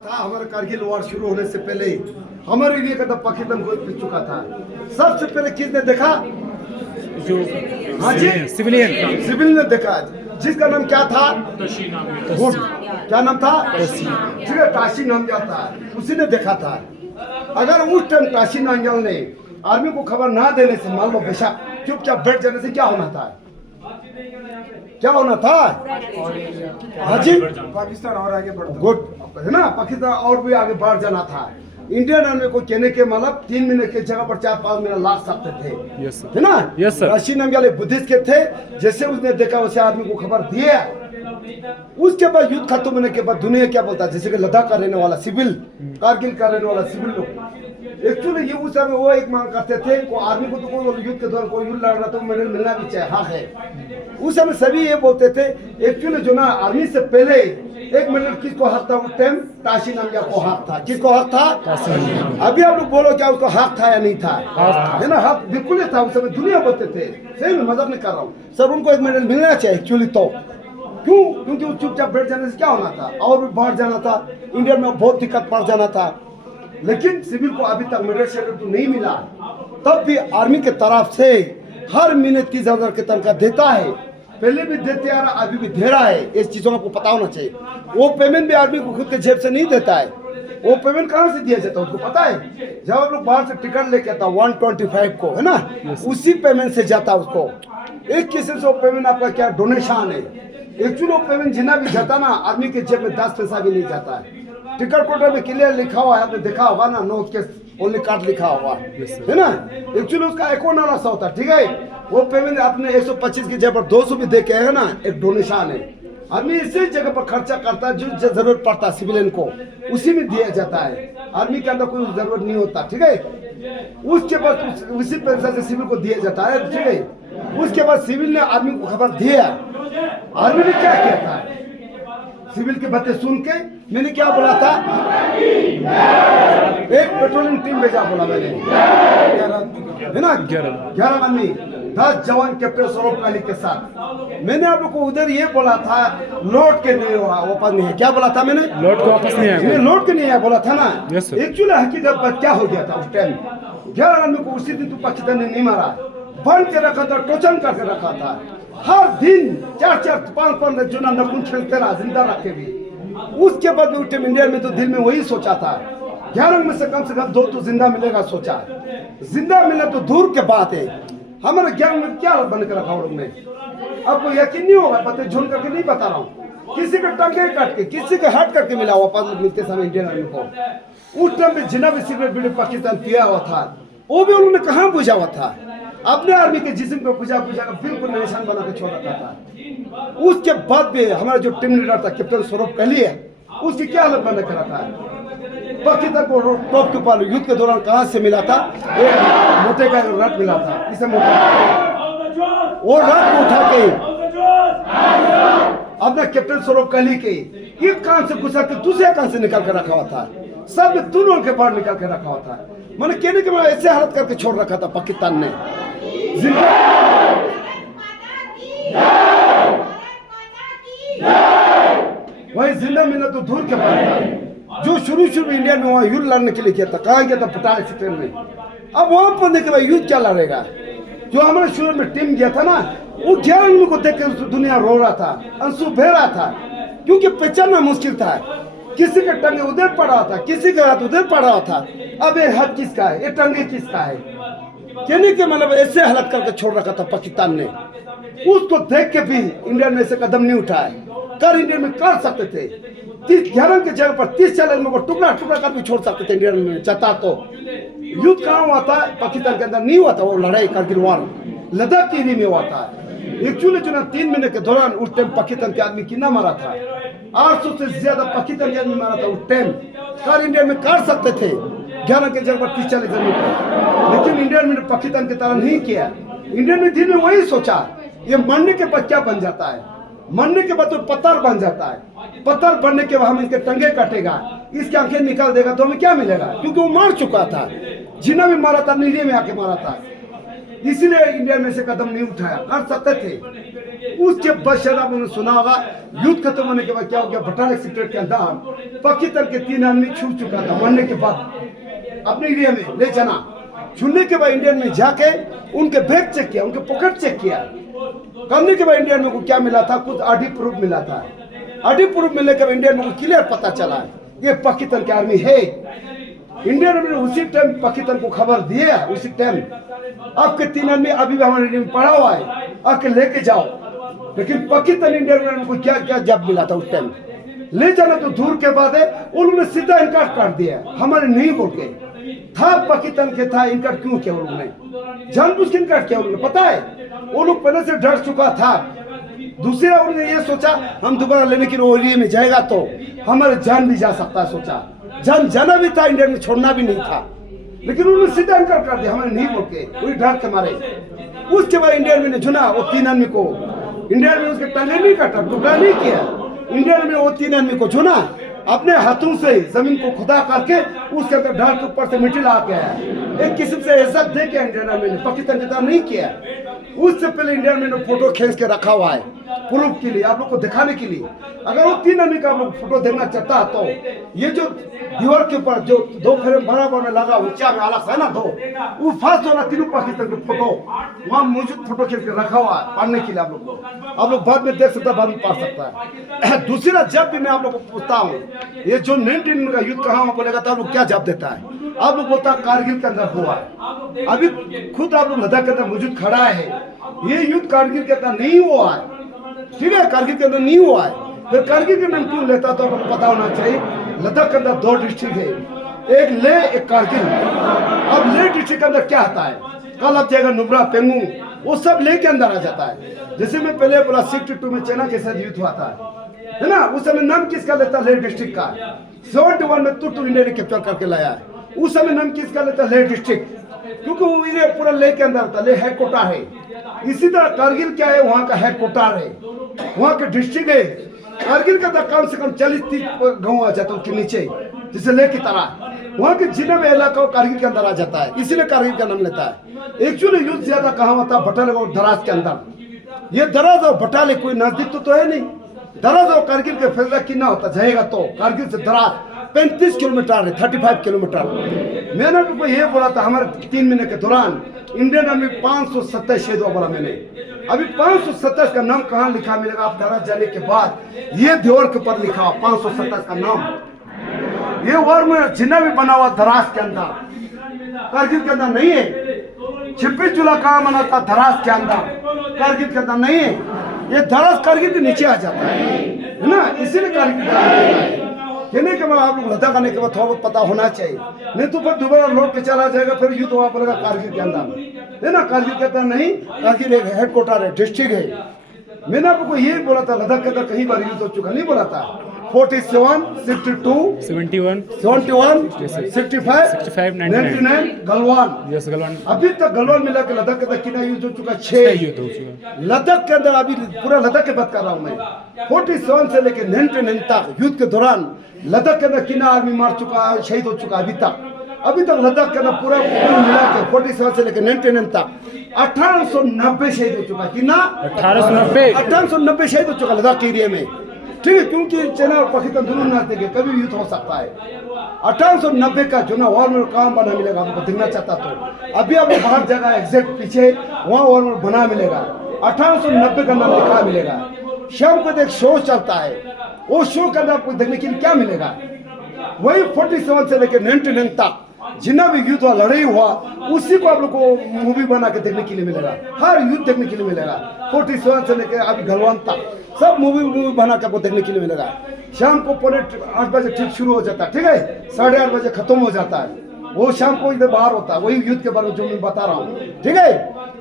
था। हमारा कारगिल वॉर शुरू होने से पहले हमारे एरिया का पाकिस्तान गोद पीट चुका था। सबसे पहले किसने देखा? जो हाँ जी, सिविल ने देखा, जिसका नाम क्या था? गुड, क्या नाम था? ठीक है, ताशी नामजाल था, उसी ने देखा था। अगर उस टाइम ताशी नामजाल ने आर्मी को खबर ना देने से, मान लो बेशक चुपचाप बैठ जाने से क्या होना था? क्या होना था? हाँ जी, पाकिस्तान और आगे बढ़ता गुड है ना, पाकिस्तान और भी आगे बढ़ जाना था। इंडियन आर्मी को कहने के मतलब 3 मिनट की जगह पर 4-5 मिनट लाग सकते थे। यस सर, है ना? Yes sir. रशीद नामजाल एक बुद्धिस्ट के थे, जैसे उसने देखा वैसे आदमी को खबर दिया। उसके बाद युद्ध खत्म होने के बाद दुनिया क्या बोलता है, जैसे कि लद्दाख का रहने वाला सिविल, कारगिल का रहने वाला सिविल लोग एक्चुअली ये उस समय वो एक मांग करते थे को आर्मी को तो कोई युद्ध के दौरान कोई युद्ध लड़ रहा तो मेडल मिलना भी चाहिए, हाँ है। उस समय सभी ये बोलते थे एक्चुअली जो ना आर्मी से पहले एक मेडल किसको हक था उस टाइम? ताशी नामजाल को हक था। किसको हक था? अभी आप लोग बोलो क्या उसको हक था या नहीं था? है ना, हक बिल्कुल था। उस समय दुनिया बोलते थे, सही में मजाक नहीं कर रहा हूँ सर, उनको एक मेडल मिलना चाहिए एक्चुअली। तो क्यों? क्योंकि वो चुपचाप बैठ जाने से क्या होना था, और भी बढ़ जाना था, इंडिया में बहुत दिक्कत पड़ जाना था। लेकिन सिविल को अभी तक मेडल शेडल तो नहीं मिला। तब भी आर्मी के तरफ से हर महीने 30,000 की तनख्वाह देता है, पहले भी देते आ रहा, अभी भी दे रहा है। इस चीजों को पता होना चाहिए। वो पेमेंट भी आर्मी को खुद के जेब से नहीं देता है। वो पेमेंट कहाँ से दिया जाता है उसको पता है? जब आप लोग बाहर से टिकट लेके आता 125 को, है ना, उसी पेमेंट से जाता है उसको। एक किस्म से वो पेमेंट आपका क्या डोनेशन है। एक्चुअली वो पेमेंट जितना भी जाता ना, आर्मी के जेब में 10 पैसा भी नहीं जाता है। टिकट कोटर में क्लियर लिखा हुआ है, आपने देखा होगा ना, नो केस ओनली कार्ड लिखा हुआ है ना। एक्चुअली उसका अकाउंट वाला सा होता है, ठीक है। वो पेमेंट आपने 125 की जगह पर 200 भी दे के है ना, एक डोनेशन है। आर्मी इसी जगह पर खर्चा करता है, जो जरूरत पड़ता है सिविलियन को उसी में दिया जाता है। आर्मी के अंदर कोई जरूरत नहीं होता, ठीक है। उसके बाद उसी पैसा से सिविल को दिया जाता है, ठीक है। उसके बाद सिविल ने आर्मी को खबर दिया। आर्मी ने क्या किया था? सिविल की बातें सुन के मैंने क्या बोला था? एक पेट्रोलिंग टीम भेजा, बोला मैंने, है ना, 11 आदमी, 10 जवान कैप्टन सौरभ अली के साथ। मैंने आप लोग को उधर ये बोला था लौट के नहीं हुआ, वापस नहीं है। क्या बोला था मैंने? लौट के वापस नहीं आया, लौट के नहीं आया बोला था ना। Yes sir. एक्चुअली हकीकत बात क्या हो गया था उस टाइम? 11 आदमी को उसी दिन तो पाकिस्तान ने नहीं मारा, बंद के रखा था, टोचन करके रखा था। हर दिन 4-4, 5-5 जुना नकुन खेलते रहा, जिंदा रखे भी। उसके बाद उठे इंडिया में तो दिल में वही सोचा था 11 में से कम 2 तो जिंदा मिलेगा। सोचा जिंदा मिले तो दूर के बात है, हमारे ज्ञान में क्या बन के रखा लोग ने। आपको यकीन नहीं होगा, पता झूठ करके नहीं बता रहा हूँ। किसी के टंगे काट के, किसी के हट करके मिला वापस मिलते समय इंडियन आर्मी को। उस टाइम में जितना भी सिगरेट बीड़ी पाकिस्तान पिया हुआ था, वो भी उन्होंने कहाँ बुझा हुआ था? अपने आर्मी के जिस्म को बुझा कर बिल्कुल निशान बना के छोड़ रखा था। उसके बाद भी हमारा जो टीम लीडर था कैप्टन सौरभ अली है, उसकी क्या हालत बना के रखा है? पाकिस्तान को टॉप के पालो युद्ध के दौरान कहाँ से मिला था? एक मोटे का रथ मिला था, इसे मोटा वो रथ उठा के अपना कैप्टन सौरभ अली के एक कान से घुसा के दूसरे कान से निकाल कर रखा हुआ था। सब दोनों के बाहर निकाल के रखा हुआ था। मैंने कहने के बाद ऐसे हालत करके छोड़ रखा था पाकिस्तान ने। वही जिंदा मिला तो दूर के बात था। जो शुरू इंडिया में वहाँ युद्ध लड़ने के लिए किया था, कहाँ गया था? पटाले सेक्टर में। अब वहां पर देखने के युद्ध क्या लड़ेगा? जो हमारे शुरू में टीम गया था ना, वो 11 आदमी को देख कर दुनिया रो रहा था, आंसू बह रहा था, क्योंकि पहचानना मुश्किल था। किसी के टंगे उधर पड़ा था, किसी का हाथ उधर पड़ा था। अब ये हाथ किसका है, ये टंगे किसका है? कहने के मतलब ऐसे हालत करके छोड़ रखा था पाकिस्तान ने। उसको देख के भी इंडिया में ऐसे कदम नहीं उठाया। कर इंडिया में कर सकते थे, 11 के जगह पर 30-40 को टुकड़ा टुकड़ा कर भी छोड़ सकते थे इंडिया में चाहता तो। युद्ध कहाँ हुआ था? पाकिस्तान के अंदर नहीं हुआ था। वो लड़ाई कारगिल वॉर लद्दाख के एरिया में हुआ था। एक्चुअली जो ना 3 महीने के दौरान उस टाइम पाकिस्तान के आदमी कितना मारा था? 800 से ज्यादा पाकिस्तान के आदमी मारा था उस टाइम। कर इंडिया में कर सकते थे 11 के जगह पर 30-40 आदमी को, लेकिन इंडिया में पाकिस्तान की तरह नहीं किया। इंडिया ने दिल में वही सोचा, ये मरने के बाद क्या बन जाता है? मरने के बाद तो पत्थर बन जाता है। पत्थर बनने के बाद हम इनके टंगे काटेगा, इसकी आंखें निकाल देगा तो हमें क्या मिलेगा? क्योंकि वो मार चुका था, जिन्ना भी मारा था नीचे में आके मारा था। इसलिए इंडिया में से कदम नहीं उठाया, कर सकते थे। उसके पश्चात आपने सुना होगा युद्ध खत्म होने के बाद क्या हो गया, बटाला सेक्टर के अंदर पाकिस्तान के 3 आदमी छूट चुका था मरने के बाद अपने एरिया में ले जाना। छूने के बाद इंडियन में जाके उनके बैग चेक किया, उनके पॉकेट चेक किया, करने के बाद इंडियन में को क्या मिला था, कुछ आईडी प्रूफ मिला था। आईडी प्रूफ मिलने के बाद इंडियन में को क्लियर पता चला ये पाकिस्तान की आर्मी है। इंडियन आर्मी ने उसी टाइम पाकिस्तान को खबर दिया, उसी टाइम आपके 3 आदमी अभी भी हमारे में पड़ा हुआ है, आके लेके जाओ। लेकिन पाकिस्तान इंडियन आर्मी को क्या क्या जब मिला था उस टाइम, ले जाना तो दूर के बाद है, उन्होंने सीधा इनकार कर दिया, हमारे नहीं बोल के था पाकिस्तान के था, इनकार क्यों किया उन्होंने, जानबूझ के इनकार किया उन्होंने, पता है वो लोग पहले से डर चुका था। दूसरा उन्होंने ये सोचा हम दोबारा लेने के लिए में जाएगा तो हमारे जान भी जा सकता है, सोचा जान जाना भी था, इंडिया में छोड़ना भी नहीं था, लेकिन उन्होंने सीधा इनकार कर दिया, हमें नहीं बोल के, वही डर के मारे। उसके बाद इंडिया में ने चुना वो 3 आदमी को, इंडिया में उसके टांगे नहीं काटा, टुकड़ा नहीं किया, इंडिया में वो 3 आदमी को चुना, अपने हाथों से जमीन को खुदा करके उसके अंदर ढाल के ऊपर से मिट्टी ला के आया, एक किस्म से ऐसा दे के इंडियन आर्मी ने पाकिस्तान की तरह नहीं किया। उससे पहले इंडियन आर्मी ने फोटो खींच के रखा हुआ है प्रूफ के लिए, आप लोग को दिखाने के लिए। अगर वो 3 आदमी का आप लोग फोटो देखना चाहता तो ये जो दीवार के ऊपर जो 2 फ्रेम बराबर में लगा ऊंचा में अलग है ना, 2 वो फास्ट वाला 3 पाकिस्तान के फोटो वहाँ मौजूद, फोटो खींच के रखा हुआ है पढ़ने के लिए आप लोग को, आप लोग बाद में देख सकता है, बाद में पढ़ सकता है। दूसरा जब भी मैं आप लोग को पूछता हूँ ये जो 19 का युद्ध कहाँ हुआ बोलेगा तो आप लोग क्या जवाब देता है, आप लोग बोलता है कारगिल के अंदर हुआ है। अभी खुद आप लोग लद्दाख के अंदर मौजूद खड़ा है, ये युद्ध कारगिल के अंदर नहीं हुआ है, ठीक है, कारगिल के अंदर नहीं हुआ है। फिर कारगिल के नाम क्यों लेता तो आपको पता होना चाहिए, लद्दाख के अंदर 2 डिस्ट्रिक्ट है, एक ले एक कारगिल। अब ले डिस्ट्रिक्ट के अंदर क्या आता है, कल अब जाएगा नुब्रा पेंगू, वो सब ले के अंदर आ जाता है। जैसे मैं पहले बोला 62 में चाइना के साथ युद्ध हुआ था, है ना, उस समय नाम किसका लेता, ले डिस्ट्रिक्ट का। 71 में तुर्तु इंडिया ने कैप्चर करके लाया है, उस समय नाम किसका लेता, ले डिस्ट्रिक्ट, क्योंकि वो एरिया पूरा ले के अंदर था, ले हेडक्वार्टर है। इसी तरह कारगिल क्या है, वहाँ का हेडक्वार्टर है, वहाँ के डिस्ट्रिक्ट है। कारगिल का था कम से कम 40-30 गाँव आ जाता है उसके नीचे, जिसे ले की तरह वहाँ के जिला में इलाका कारगिल के अंदर आ जाता है, इसीलिए कारगिल का नाम लेता है। एक्चुअली युद्ध ज्यादा कहाँ होता है, बटाले और दराज के अंदर। ये दराज और बटाले कोई नजदीक तो है नहीं, दराज और कारगिल के फैसला कितना होता जाएगा तो कारगिल से दराज 35 किलोमीटर है, 35 किलोमीटर। मैंने तो ये बोला था हमारे 3 महीने के दौरान इंडियन आर्मी 527 शहीद हुआ बोला मैंने। अभी 527 का नाम कहाँ लिखा मिलेगा, आप दराज जाने के बाद ये दीवार के ऊपर लिखा हुआ 527 का नाम, ये वार में जिन्ना भी बना हुआ दराज के अंदर, कारगिल के अंदर नहीं है। 26 जुलाई कहाँ मना था, दराज के अंदर, कारगिल के अंदर नहीं है। ये दराज कारगिल के नीचे आ जाता है ना, इसीलिए कारगिल कहने के बाद आप लोग लद्दाख आने के बाद थोड़ा बहुत पता होना चाहिए, नहीं तो फिर दोबारा लौट के चला जाएगा, फिर युद्ध हुआ पड़ेगा कारगिल के अंदर, है ना, कारगिल के अंदर नहीं, कारगिल एक हेडक्वार्टर है, डिस्ट्रिक्ट है। मैंने आपको यही बोला था लद्दाख के अंदर कहीं बार युद्ध हो चुका, नहीं बोला था। 47, 62, 71, 65, 99 गलवान। अभी तक गलवान मिला के लद्दाख के अंदर कितना युद्ध हो चुका, 6 युद्ध हो चुका लद्दाख के अंदर। अभी पूरा लद्दाख की बात कर रहा हूँ मैं, 47 से लेकर 99 तक युद्ध के दौरान लद्दाख के अंदर कितना आदमी मार चुका है, शहीद हो चुका अभी तक लद्दाख के अंदर पूरा मिला के 47 से लेकर 99 तक 1890 शहीद हो चुका, कितना 1890 शहीद हो चुका लद्दाख के एरिया में, ठीक है, क्योंकि चाइना और पाकिस्तान दोनों नाते के कभी भी युद्ध हो सकता है। 1890 का जो ना वॉर में काम बना मिलेगा, आपको देखना चाहता तो अभी आप बाहर जगह एग्जैक्ट पीछे वहाँ वॉर में बना मिलेगा, 1890 का नाम लिखा मिलेगा। शाम को एक शो चलता है, वो शो का आपको देखने के लिए क्या मिलेगा, वही 47 से लेकर 99 तक जितना भी युद्ध हुआ, लड़ाई हुआ, उसी को आप लोग को मूवी बना के देखने के लिए मिलेगा, हर युद्ध देखने के लिए मिलेगा। 47 से लेकर अभी गलवान तक सब मूवी बना के आपको देखने के लिए मिलेगा। शाम को 8 बजे ठीक शुरू हो जाता है, ठीक है, 8:30 बजे खत्म हो जाता है, वो शाम को इधर बाहर होता है, वही युद्ध के बारे में जो मैं बता रहा हूँ, ठीक है।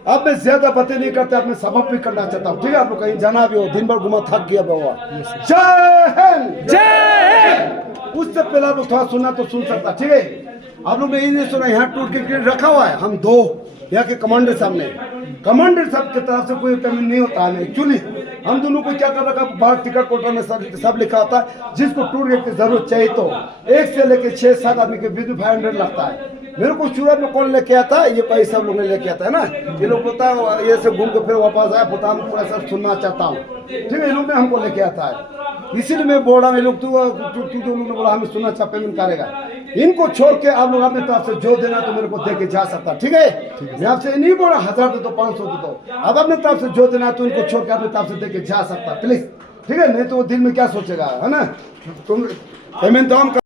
अब मैं ज्यादा बातें नहीं करते, अब मैं सबक भी करना चाहता हूँ, ठीक है। आप लोग कहीं जाना भी हो, दिन भर घुमा थक गया हुआ, जय हिंद, जय हिंद। उससे पहले आप लोग थोड़ा सुनना तो सुन सकता, ठीक है। आप लोग ने ये नहीं सुना, यहाँ टूट के रखा हुआ है, हम 2 यहाँ के कमांडर साहब ने, कमांडर साहब की तरफ से कोई कमी नहीं होता है एक्चुअली, हम दोनों को क्या कर रखा, बाहर टिकट कोटा में सब लिखा होता है, जिसको टूर गाइड की जरूरत चाहिए तो 1 से लेकर 6-7 आदमी के बीच में 500 लगता है। मेरे को सूरत में कौन लेके आता है, ये भाई सब लोग ने लेके आता है ना, ये लोग पता है ये से घूम के फिर वापस आया, पता मैं पूरा सब सुनना चाहता हूँ, ठीक है, ये लोग ने हमको लेके आता है, इसीलिए मैं बोल रहा हूँ, ये लोग तो लोग ने बोला हमें सुनना चाह पेमेंट करेगा, इनको छोड़ के आप लोग अपने तरफ से जो देना तो मेरे को दे के जा सकता, ठीक है, मैं आपसे नहीं बोल रहा 1000 दे दो 500 दे दो, अब अपने तरफ से जो देना तो इनको छोड़ के अपने तरफ से दे के जा सकता, प्लीज, ठीक है, नहीं तो वो दिल में क्या सोचेगा, है ना, तुम पेमेंट तो हम